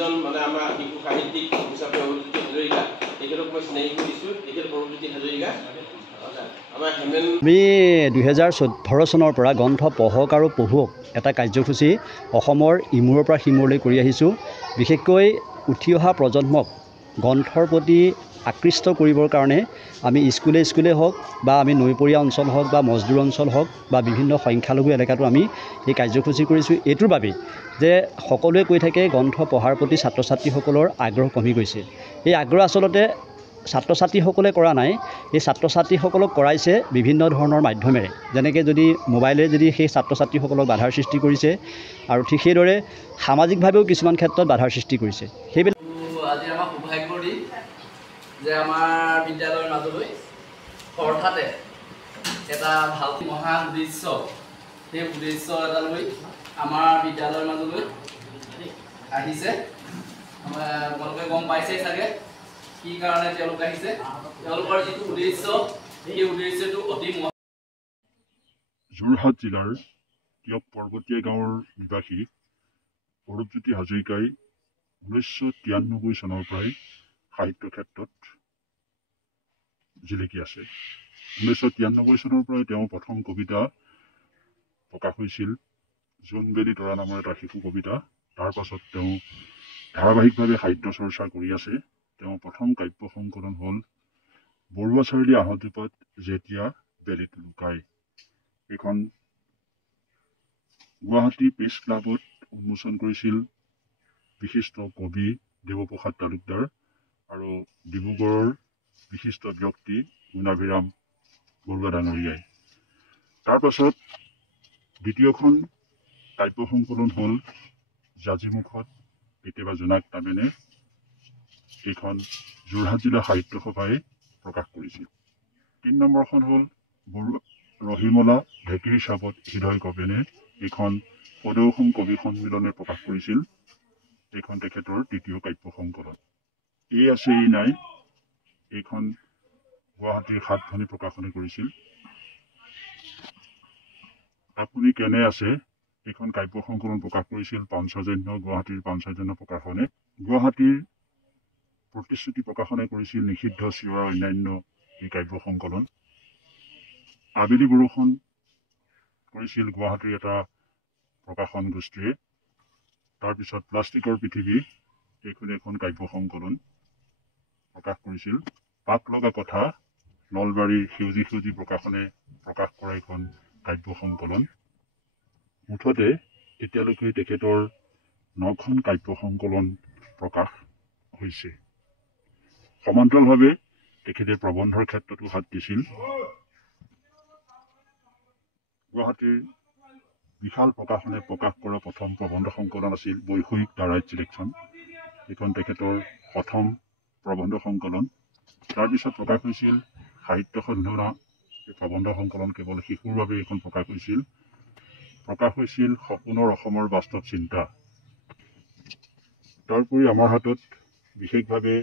যিজন মানে আমাৰ শিশু সাহিত্যিক হিচাপে অৰুণজ্যোতি হাজৰিকা, তেখেতক মই চিনাকি কৰিছোঁ। তেখেত অৰুণজ্যোতি হাজৰিকা। আমি 2014 চনৰ পৰা গ্ৰন্থ পঢ়ক আৰু পঢ়ুৱক এটা কাৰ্যসূচী অসমৰ ইমূৰৰ পৰা সিমূৰলৈ কৰি আহিছোঁ। বিশেষকৈ উঠি অহা প্ৰজন্মক গ্ৰন্থৰ প্ৰতি আকৃষ্ট কৰিবৰ কাৰণে আমি স্কুলে স্কুলে হওক বা আমি নৈপৰীয়া অঞ্চল হওক বা মজদুৰ অঞ্চল হওক বা বিভিন্ন সংখ্যালঘু এলেকাতো আমি এই কাৰ্যসূচী কৰিছোঁ। এইটোৰ বাবেই যে সকলোৱে কৈ থাকে গ্ৰন্থ পঢ়াৰ প্ৰতি ছাত্ৰ ছাত্ৰীসকলৰ আগ্ৰহ কমি গৈছে। এই আগ্ৰহ আচলতে ছাত্ৰ ছাত্ৰীসকলে কৰা নাই, এই ছাত্ৰ ছাত্ৰীসকলক কৰাইছে বিভিন্ন ধৰণৰ মাধ্যমেৰে। যেনেকৈ যদি মোবাইলে যদি সেই ছাত্ৰ ছাত্ৰীসকলক বাধাৰ সৃষ্টি কৰিছে, আৰু ঠিক সেইদৰে সামাজিকভাৱেও কিছুমান ক্ষেত্ৰত বাধাৰ সৃষ্টি কৰিছে। সেইবিলাক আজি আমাৰ সৌভাগ্যৰ দিন যে আমাৰ বিদ্যালয়ৰ মাজলৈ হঠাতে এটা ভাল মহান উদ্দেশ্য, সেই উদ্দেশ্য এটা লৈ আমাৰ বিদ্যালয়ৰ মাজলৈ আহিছে। আপোনালোকে গম পাইছে চাগে কি কাৰণে তেওঁলোক আহিছে। তেওঁলোকৰ যিটো উদ্দেশ্য, সেই উদ্দেশ্যটো অতি যোৰহাট জিলাৰ টিয়ক পৰ্বতীয়া গাঁৱৰ নিবাসী অৰুণজ্যোতি হাজৰিকাই 1993 চনৰ পৰাই সাহিত্য ক্ষেত্ৰত জিলিকি আছে। 1993 চনৰ পৰাই তেওঁ প্ৰথম কবিতা প্ৰকাশ হৈছিল জোনবেলি তৰা নামৰ এটা শিশু কবিতা। তাৰ পাছত তেওঁ ধাৰাবাহিকভাৱে সাহিত্য চৰ্চা কৰি আছে। তেওঁ প্ৰথম কাব্য সংকলন হ'ল বৰুৱা চাৰিআলি আহঁতজোপাত যেতিয়া বেলিত লুকাই। এইখন গুৱাহাটী প্ৰেছ ক্লাবত উন্মোচন কৰিছিল বিশিষ্ট কবি দেৱপ্ৰসাদ তালুকদাৰ আৰু ডিব্ৰুগড়ৰ বিশিষ্ট ব্যক্তি গুণাভিৰাম বৰুৱা ডাঙৰীয়াই। তাৰ পাছত দ্বিতীয়খন কাব্য সংকলন হ'ল জাজিমুখত কেতিয়াবা জোনাক নামেৰে। এইখন যোৰহাট জিলা সাহিত্য সভাই প্ৰকাশ কৰিছিল। 3 নম্বৰখন হ'ল ৰহিমলা ঢেঁকীৰ চাপত হৃদয় কপেনে। এইখন সদৌ অসম কবি সন্মিলনে প্ৰকাশ কৰিছিল। এইখন তেখেতৰ তৃতীয় কাব্য সংকলন। এই আছে এই নাই, এইখন গুৱাহাটীৰ 7 ভনী প্ৰকাশনে কৰিছিল। আপুনি কেনে আছে, এইখন কাব্য সংকলন প্ৰকাশ কৰিছিল পাঞ্চজন্য, গুৱাহাটীৰ পাঞ্চজন্য প্ৰকাশনে। গুৱাহাটীৰ প্ৰতিশ্ৰুতি প্ৰকাশনে কৰিছিল নিষিদ্ধ চিঞৰ অন্যান্য এই কাব্য সংকলন। আবেলি বৰষুণ কৰিছিল গুৱাহাটীৰ এটা প্ৰকাশন গোষ্ঠীয়ে। তাৰপিছত প্লাষ্টিকৰ পৃথিৱী, এইখন এখন কাব্য সংকলন প্ৰকাশ কৰিছিল। পাক লগা কথা নলবাৰীৰ সেউজী সেউজী প্ৰকাশনে প্ৰকাশ কৰা এখন কাব্য সংকলন। মুঠতে এতিয়ালৈকে তেখেতৰ 9খন কাব্য সংকলন প্ৰকাশ হৈছে। সমান্তৰালভাৱে তেখেতে প্ৰবন্ধৰ ক্ষেত্ৰতো হাত দিছিল। গুৱাহাটীৰ বিশাল প্ৰকাশনে প্ৰকাশ কৰা প্ৰথম প্ৰবন্ধ সংকলন আছিল বৈষয়িক দ্বাৰাইট চিলেকশ্যন। এইখন তেখেতৰ প্ৰথম প্ৰবন্ধ সংকলন। তাৰপিছত প্ৰকাশ হৈছিল সাহিত্য সন্ধানা। এই প্ৰবন্ধ সংকলন কেৱল শিশুৰ বাবে এইখন প্ৰকাশ হৈছিল। প্ৰকাশ হৈছিল সপোনৰ অসমৰ বাস্তৱ চিন্তা। তাৰোপৰি আমাৰ হাতত বিশেষভাৱে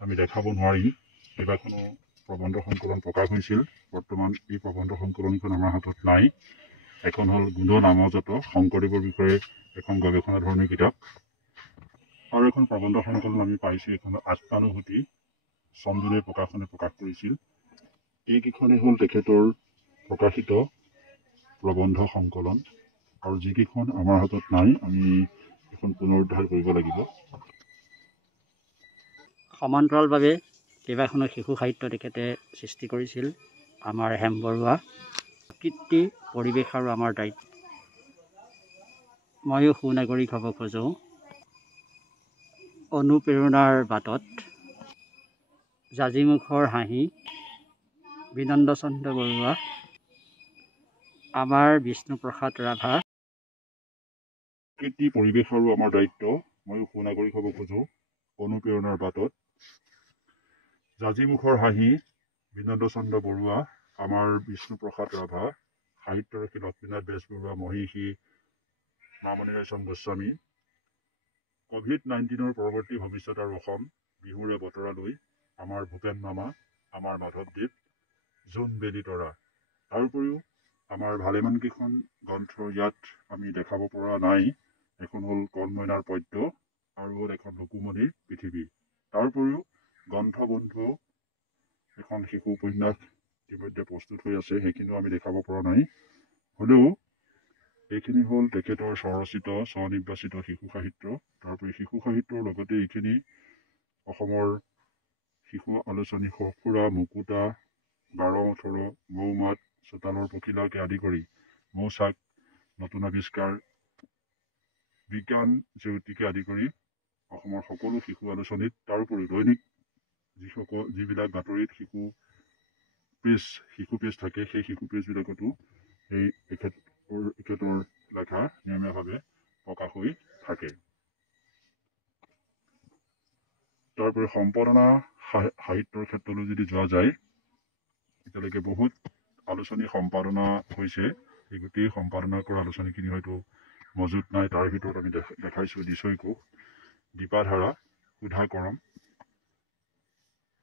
আমি দেখাব নোৱাৰিম কেইবাখনো প্ৰবন্ধ সংকলন প্ৰকাশ হৈছিল। বৰ্তমান এই প্ৰবন্ধ সংকলনখন আমাৰ হাতত নাই। এখন হ'ল গুণ নামজাত শংকৰদেৱৰ বিষয়ে এখন গৱেষণাধৰ্মী কিতাপ, আৰু এখন প্ৰবন্ধ সংকলন আমি পাইছোঁ, এখন আত্মানুভূতি চন্দনে প্ৰকাশনে প্ৰকাশ কৰিছিল। এইকেইখনেই হ'ল তেখেতৰ প্ৰকাশিত প্ৰবন্ধ সংকলন, আৰু যিকেইখন আমাৰ হাতত নাই আমি এখন পুনৰুদ্ধাৰ কৰিব লাগিব। সমান্তৰালভাৱে কেইবাখনো শিশু সাহিত্য তেখেতে সৃষ্টি কৰিছিল। আমাৰ হেম বৰুৱা, প্ৰকৃতি পৰিৱেশ আৰু আমাৰ দায়িত্ব, ময়ো সুনাগৰিক হ'ব খোজোঁ, অনুপ্ৰেৰণাৰ বাটত, জাজিমুখৰ হাঁহি, বিনন্দ চন্দ্ৰ বৰুৱা, আমাৰ বিষ্ণুপ্ৰসাদ ৰাভা, প্ৰকৃতি পৰিৱেশ আৰু আমাৰ দায়িত্ব, ময়ো সুনাগৰিক হ'ব খোজোঁ, অনুপ্ৰেৰণাৰ বাটত, জাজিমুখৰ হাঁহি, বিনন্দ চন্দ্ৰ বৰুৱা, আমাৰ বিষ্ণুপ্ৰসাদ ৰাভা, সাহিত্যৰথী লক্ষ্মীনাথ বেজবৰুৱা, মহিষী মামণি ৰয়চম গোস্বামী, COVID-19 পৰৱৰ্তী ভৱিষ্যত আৰু অসম, বিহুৰে বতৰা লৈ, আমাৰ ভূপেন মামা, আমাৰ মাধৱদেৱ, জোনবেলি তৰা। তাৰোপৰিও আমাৰ ভালেমানকেইখন গ্ৰন্থ ইয়াত আমি দেখাব পৰা নাই। এখন হ'ল কণমইনাৰ পদ্য, আৰু হ'ল এখন লকুমণিৰ পৃথিৱী। তাৰ উপৰিও গ্ৰন্থবন্ধু এখন শিশু উপন্যাস ইতিমধ্যে প্ৰস্তুত হৈ আছে, সেইখিনিও আমি দেখাব পৰা নাই। হ'লেও এইখিনি হ'ল তেখেতৰ স্বৰচিত স্বনিৰ্বাচিত শিশু সাহিত্য। তাৰোপৰি শিশু সাহিত্যৰ লগতে এইখিনি অসমৰ শিশু আলোচনী সঁফুৰা, মুকুতা, 12-18, মৌমাত, চোতালৰ পখিলাকে আদি কৰি মৌচাক, নতুন আৱিষ্কাৰ, বিজ্ঞান জ্যোতিকে আদি কৰি অসমৰ সকলো শিশু আলোচনীত, তাৰোপৰি দৈনিক যিবিলাক বাতৰিত শিশু পেজ থাকে, সেই শিশু পেজবিলাকতো এই তেখেতৰ লেখা নিয়মীয়াভাৱে প্ৰকাশ হৈ থাকে। তাৰোপৰি সম্পাদনা সাহিত্যৰ ক্ষেত্ৰলৈ যদি যোৱা যায়, এতিয়ালৈকে বহুত আলোচনী সম্পাদনা হৈছে। এই গোটেই সম্পাদনা কৰা আলোচনীখিনি হয়তো মজুত নাই। তাৰ ভিতৰত আমি দেখাইছোঁ দিছৈকোষ, দীপাধাৰা, সুধাকৰম,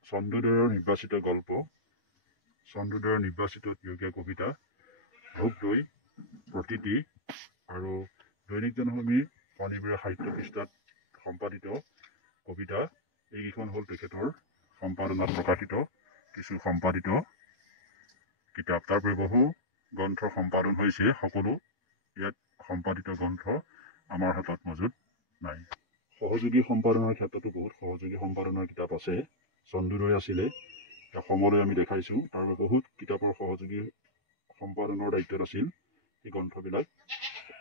চন্দ্ৰোদয়ৰ নিৰ্বাচিত গল্প, চন্দ্ৰোদয়ৰ নিৰ্বাচিত টিয়কীয়া কবিতা, ভোগদৈ, প্ৰতীতি আৰু দৈনিক জনভূমিৰ শনিবৰীয়া সাহিত্য পৃষ্ঠাত সম্পাদিত কবিতা। এইকেইখন হ'ল তেখেতৰ সম্পাদনাত প্ৰকাশিত কিছু সম্পাদিত কিতাপ। তাৰপৰি বহু গ্ৰন্থৰ সম্পাদন হৈছে, সকলো ইয়াত সম্পাদিত গ্ৰন্থ আমাৰ হাতত মজুত নাই। সহযোগী সম্পাদনাৰ ক্ষেত্ৰতো বহুত সহযোগী সম্পাদনাৰ কিতাপ আছে। চন্দ্ৰোদয় আছিলে, অসমলৈ আমি দেখাইছোঁ। তাৰ বহুত কিতাপৰ সহযোগী সম্পাদনৰ দায়িত্বত আছিল। এই গ্ৰন্থবিলাক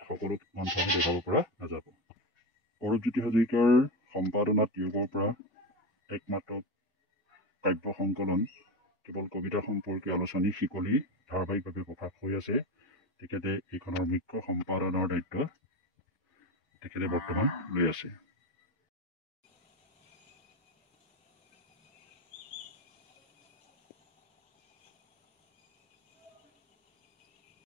সকলো গ্ৰন্থ আমি দেখাব পৰা নাযাব। অৰূপজ্যোতি হাজৰিকাৰ সম্পাদনাত টিয়কৰ পৰা একমাত্ৰ কাব্য সংকলন কেৱল কবিতা সম্পৰ্কীয় আলোচনী শিকলি ধাৰাবাহিকভাৱে প্ৰকাশ হৈ আছে। তেখেতে এইখনৰ মুখ্য সম্পাদনৰ দায়িত্ব তেখেতে বৰ্তমান লৈ আছে।